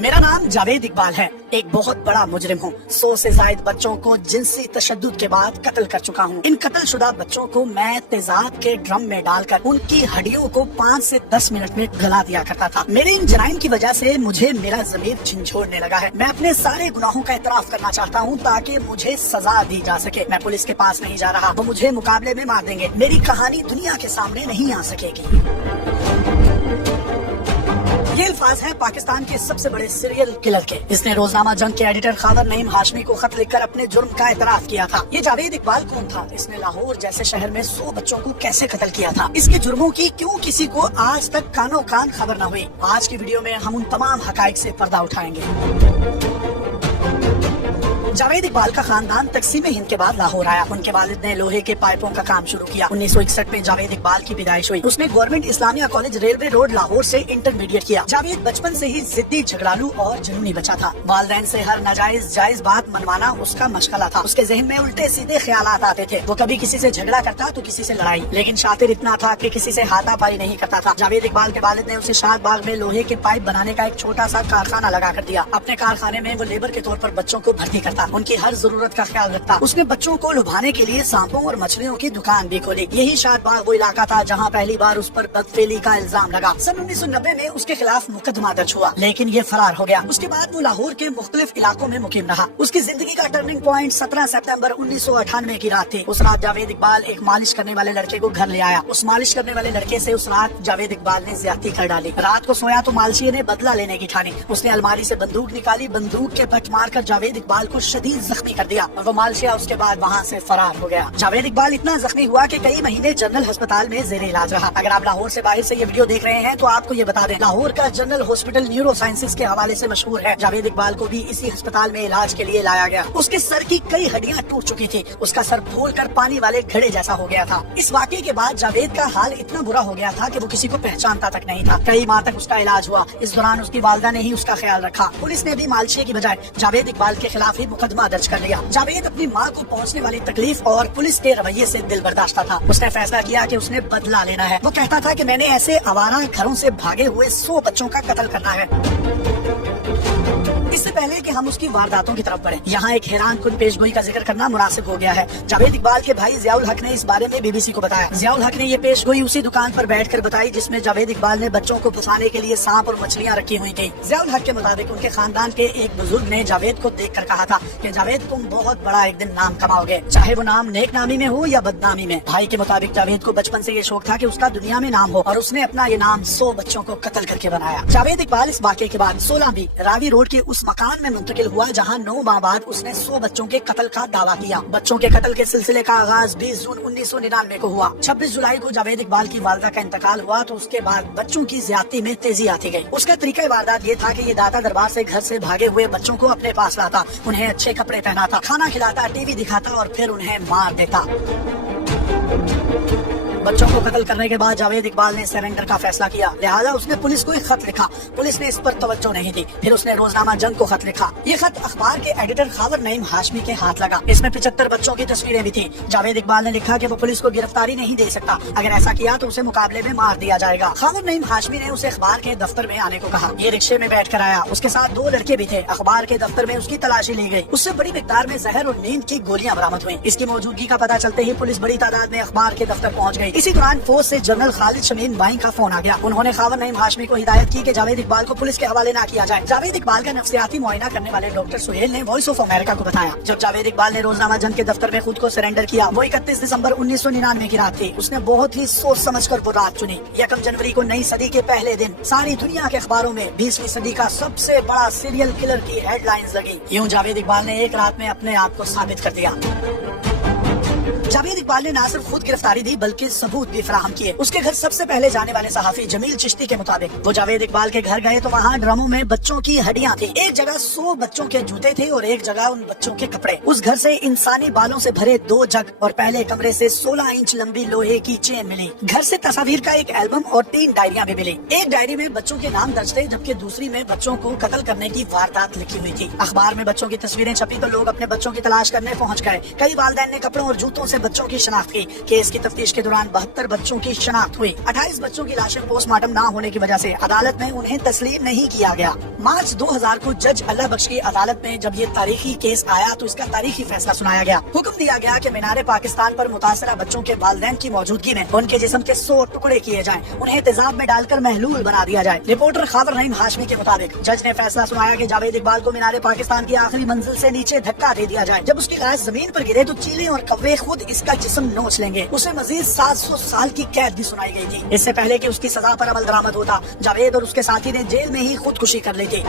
मेरा नाम जावेद इकबाल है। एक बहुत बड़ा मुजरिम हूँ। 100 से ज्यादा बच्चों को जिनसी तशद्दुद के बाद कत्ल कर चुका हूँ। इन कत्लशुदा बच्चों को मैं तेजाब के ड्रम में डालकर उनकी हड्डियों को 5 से 10 मिनट में गला दिया करता था। मेरे इन जराइम की वजह से मुझे मेरा ज़मीर झंझोड़ने लगा है। मैं अपने सारे गुनाहों का एतराफ करना चाहता हूँ ताकि मुझे सजा दी जा सके। मैं पुलिस के पास नहीं जा रहा, वो मुझे मुकाबले में मार देंगे। मेरी कहानी दुनिया के सामने नहीं आ सकेगी। ये अल्फाज है पाकिस्तान के सबसे बड़े सीरियल किलर के। इसने रोजनामा जंग के एडिटर खावर नईम हाशमी को खत लिखकर अपने जुर्म का एतराफ किया था। ये जावेद इकबाल कौन था? इसने लाहौर जैसे शहर में 100 बच्चों को कैसे कत्ल किया था? इसके जुर्मों की क्यों किसी को आज तक कानो कान खबर न हुई? आज की वीडियो में हम उन तमाम हकाइक से पर्दा उठाएंगे। जावेद इकबाल का खानदान तकसीम हिंद के बाद लाहौर आया। उनके वालिद ने लोहे के पाइपों का काम शुरू किया। 1961 में जावेद इकबाल की पैदाइश हुई। उसने government Islamia college railway road Lahore से इंटरमीडिएट किया। जावेद बचपन से ही जिद्दी, झगड़ालू और जुनूनी बच्चा था। वालिदैन से हर नाजायज जायज बात मनवाना उसका मशगला था। उसके जहन में उल्टे सीधे ख्यालात आते थे। वो कभी किसी से झगड़ा करता तो किसी से लड़ाई, लेकिन शातिर इतना था कि किसी से हाथापाई नहीं करता था। जावेद इकबाल के वालिद ने उसे शाद बाग में लोहे के पाइप बनाने का एक छोटा सा कारखाना लगा कर दिया। अपने कारखाने में वो लेबर के तौर पर बच्चों को भर्ती करता, उनकी हर जरूरत का ख्याल रखता। उसने बच्चों को लुभाने के लिए सांपों और मछलियों की दुकान भी खोली। यही शाद बाग वो इलाका था जहाँ पहली बार उस पर बदफेली का इल्जाम लगा। सन 1990 में उसके खिलाफ मुकदमा दर्ज हुआ, लेकिन ये फरार हो गया। उसके बाद वो लाहौर के मुख्तलिफ इलाकों में मुकीम रहा। उसकी जिंदगी का टर्निंग पॉइंट 17 सितंबर 1998 की रात थी। उस रात जावेद इकबाल एक मालिश करने वाले लड़के को घर ले आया। उस मालिश करने वाले लड़के से उस रात जावेद इकबाल ने ज्यादती कर डाली। रात को सोया तो मालशी ने बदला लेने की ठानी। उसने अलमारी से बंदूक निकाली, बंदूक के बट मारकर जावेद इकबाल को शदीद जख्मी कर दिया और वो मालशिया उसके बाद वहाँ से फरार हो गया। जावेद इकबाल इतना जख्मी हुआ कि कई महीने जनरल अस्पताल में जेर इलाज रहा। अगर आप लाहौर से बाहर से ये वीडियो देख रहे हैं तो आपको ये बता दें, लाहौर का जनरल हॉस्पिटल न्यूरो साइंसेज के हवाले से मशहूर है। जावेद इकबाल को भी इसी अस्पताल में इलाज के लिए लाया गया। उसके सर की कई हड्डियां टूट चुकी थी। उसका सर फूलकर पानी वाले घड़े जैसा हो गया था। इस वाकये के बाद जावेद का हाल इतना बुरा हो गया था कि वो किसी को पहचानता तक नहीं था। कई माह तक उसका इलाज हुआ। इस दौरान उसकी वालिदा ने ही उसका ख्याल रखा। पुलिस ने भी मालशिया की बजाय जावेद इकबाल के खिलाफ ही मुकदमा दर्ज कर लिया। जावेद अपनी माँ को पहुंचने वाली तकलीफ और पुलिस के रवैये से दिल बर्दाश्त था। उसने फैसला किया कि उसने बदला लेना है। वो कहता था कि मैंने ऐसे आवारा घरों से भागे हुए 100 बच्चों का कत्ल करना है। इससे पहले कि हम उसकी वारदातों की तरफ बढ़े, यहाँ एक हैरान कुन पेशगोई का जिक्र करना मुनासिब हो गया है। जावेद इकबाल के भाई जियाउल हक ने इस बारे में BBC को बताया। जियाउल हक ने ये पेशगोई उसी दुकान पर बैठकर बताई जिसमें जावेद इकबाल ने बच्चों को फंसाने के लिए सांप और मछलियाँ रखी हुई थी। जियाउल हक के मुताबिक उनके खानदान के एक बुजुर्ग ने जावेद को देखकर कहा था कि जावेद तुम बहुत बड़ा एक दिन नाम कमाओगे, चाहे वो नाम नेक नामी में हो या बदनामी में। भाई के मुताबिक जावेद को बचपन से ये शौक था कि उसका दुनिया में नाम हो और उसने अपना ये नाम 100 बच्चों को कत्ल करके बनाया। जावेद इकबाल इस वाक़े के बाद 16वीं रावी रोड के उस मकान में मुंतकिल हुआ जहां 9 माह बाद उसने 100 बच्चों के कत्ल का दावा किया। बच्चों के कत्ल के सिलसिले का आगाज 20 जून 1999 को हुआ। 26 जुलाई को जावेद इकबाल की वालिदा का इंतकाल हुआ तो उसके बाद बच्चों की ज्यादती में तेजी आती गई। उसका तरीका वारदात ये था कि ये दाता दरबार से घर से भागे हुए बच्चों को अपने पास लाता, उन्हें अच्छे कपड़े पहनाता, खाना खिलाता, टीवी दिखाता और फिर उन्हें मार देता। बच्चों को कत्ल करने के बाद जावेद इकबाल ने सरेंडर का फैसला किया, लिहाजा उसने पुलिस को एक खत लिखा। पुलिस ने इस पर तवज्जो नहीं दी। फिर उसने रोजनामा जंग को खत लिखा। ये खत अखबार के एडिटर खावर नईम हाशमी के हाथ लगा। इसमें 75 बच्चों की तस्वीरें भी थी। जावेद इकबाल ने लिखा कि वो पुलिस को गिरफ्तारी नहीं दे सकता, अगर ऐसा किया तो उसे मुकाबले में मार दिया जाएगा। खावर नईम हाशमी ने उसे अखबार के दफ्तर में आने को कहा। ये रिक्शे में बैठ कर आया। उसके साथ 2 लड़के भी थे। अखबार के दफ्तर में उसकी तलाशी ली गई। उससे बड़ी मिकदार में जहर और नींद की गोलियां बरामद हुई। इसकी मौजूदगी का पता चलते ही पुलिस बड़ी तादाद में अखबार के दफ्तर पहुंच गई। इसी दौरान फोर्स से जनरल खालिद शमीन बाई का फोन आ गया। उन्होंने खावर नईम हाशमी को हिदायत की कि जावेद इकबाल को पुलिस के हवाले ना किया जाए। जावेद इकबाल का नफ्सियाती मुआयना करने वाले डॉक्टर सुहेल ने वॉइस ऑफ अमेरिका को बताया। जब जावेद इकबाल ने रोजनामा जंग के दफ्तर में खुद को सरेंडर किया, वो 31 दिसंबर 1999 की रात थी। उसने बहुत ही सोच समझ कर वो रात चुनी। 1 जनवरी को नई सदी के पहले दिन सारी दुनिया के अखबारों में 20वीं सदी का सबसे बड़ा सीरियल किलर की हेडलाइंस लगी। यूं जावेद इकबाल ने एक रात में अपने आप को साबित कर दिया। जावेद इकबाल ने न सिर्फ खुद गिरफ्तारी दी बल्कि सबूत भी फराहम किए। उसके घर सबसे पहले जाने वाले सहाफी जमील चिश्ती के मुताबिक वो जावेद इकबाल के घर गए तो वहाँ ड्रमों में बच्चों की हड्डियां थी। एक जगह 100 बच्चों के जूते थे और एक जगह उन बच्चों के कपड़े। उस घर से इंसानी बालों से भरे 2 जग और पहले कमरे से 16 इंच लंबी लोहे की चेन मिली। घर से तस्वीर का एक एल्बम और 3 डायरियां भी मिली। एक डायरी में बच्चों के नाम दर्ज थे जबकि दूसरी में बच्चों को कत्ल करने की वारदात लिखी हुई थी। अखबार में बच्चों की तस्वीरें छपी तो लोग अपने बच्चों की तलाश करने पहुँच गए। कई वालिदैन ने कपड़ों और जूतों से बच्चों की शनाख्त की। केस की तफ्तीश के दौरान 72 बच्चों की शनाख्त हुई। 28 बच्चों की लाशें पोस्टमार्टम न होने की वजह से अदालत में उन्हें तस्लीम नहीं किया गया। मार्च 2000 को जज अल्लाह बख्श की अदालत में जब ये तारीखी केस आया तो इसका तारीखी फैसला सुनाया गया। हुक्म दिया गया कि मीनार पाकिस्तान पर मुतासरा बच्चों के वालिदैन की मौजूदगी में उनके जिस्म के 100 टुकड़े किए जाएं, उन्हें तेजाब में डालकर महलूल बना दिया जाए। रिपोर्टर खाबर रहीम हाशमी के मुताबिक जज ने फैसला सुनाया कि जावेद इकबाल को मीनार पाकिस्तान की आखिरी मंजिल से नीचे धक्का दे दिया जाए। जब उसकी लाश जमीन पर गिरे तो चीले और कौवे खुद इसका जिस्म नोच लेंगे। उसे मजीद 700 साल की कैद भी सुनाई गई थी। इससे पहले कि उसकी सजा पर अमल दरामद होता, जावेद और उसके साथी ने जेल में ही खुदकुशी कर ली थी।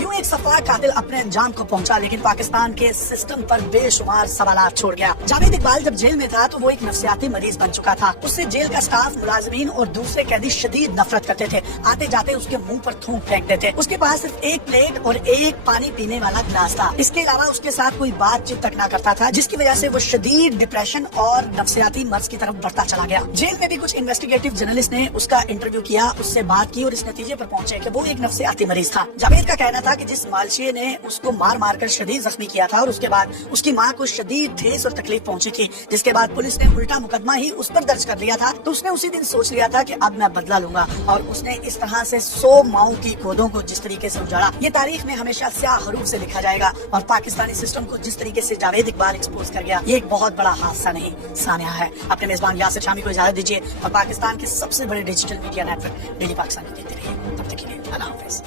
यूं एक सफाक कातिल अपने अंजाम को पहुंचा, लेकिन पाकिस्तान के सिस्टम पर बेशुमार सवालात छोड़ गया। जावेद इकबाल जब जेल में था तो वो एक नफ्सियाती मरीज बन चुका था। उससे जेल का स्टाफ, मुलाजिमीन और दूसरे कैदी शदीद नफरत करते थे। आते जाते उसके मुंह पर थूक फेंकते थे। उसके पास सिर्फ एक प्लेट और एक पानी पीने वाला गिलास था। इसके अलावा उसके साथ कोई बातचीत तक ना करता था, जिसकी वजह से वो शदीद डिप्रेशन और नफ्सियाती मर्ज की तरफ बढ़ता चला गया। जेल में भी कुछ इन्वेस्टिगेटिव जर्नलिस्ट ने उसका इंटरव्यू किया, उससे बात की और इस नतीजे पर पहुंचे कि वो एक नफ्सियाती मरीज था। जावेद का कहना था कि जिस मालशिये ने उसको मार मार कर शदीद जख्मी किया था और उसके बाद उसकी माँ को शदीद ठेस और तकलीफ पहुंची थी, जिसके बाद पुलिस ने उल्टा मुकदमा ही उस पर दर्ज कर लिया था, तो उसने उसी दिन सोच लिया था कि अब मैं बदला लूंगा और उसने इस तरह से 100 माओं की गोदों को जिस तरीके से उजाड़ा, ये तारीख में हमेशा स्याह हरूफ से लिखा जाएगा। और पाकिस्तानी सिस्टम को जिस तरीके से जावेद इकबाल एक्सपोज कर गया, ये एक बहुत बड़ा हादसा नहीं सानिया है। अपने मेजबान यासिर शामी को इजाजत दीजिए और पाकिस्तान के सबसे बड़े digital media network daily Pakistan को देखते रहिए। तब तक के लिए अल्लाह हाफिज।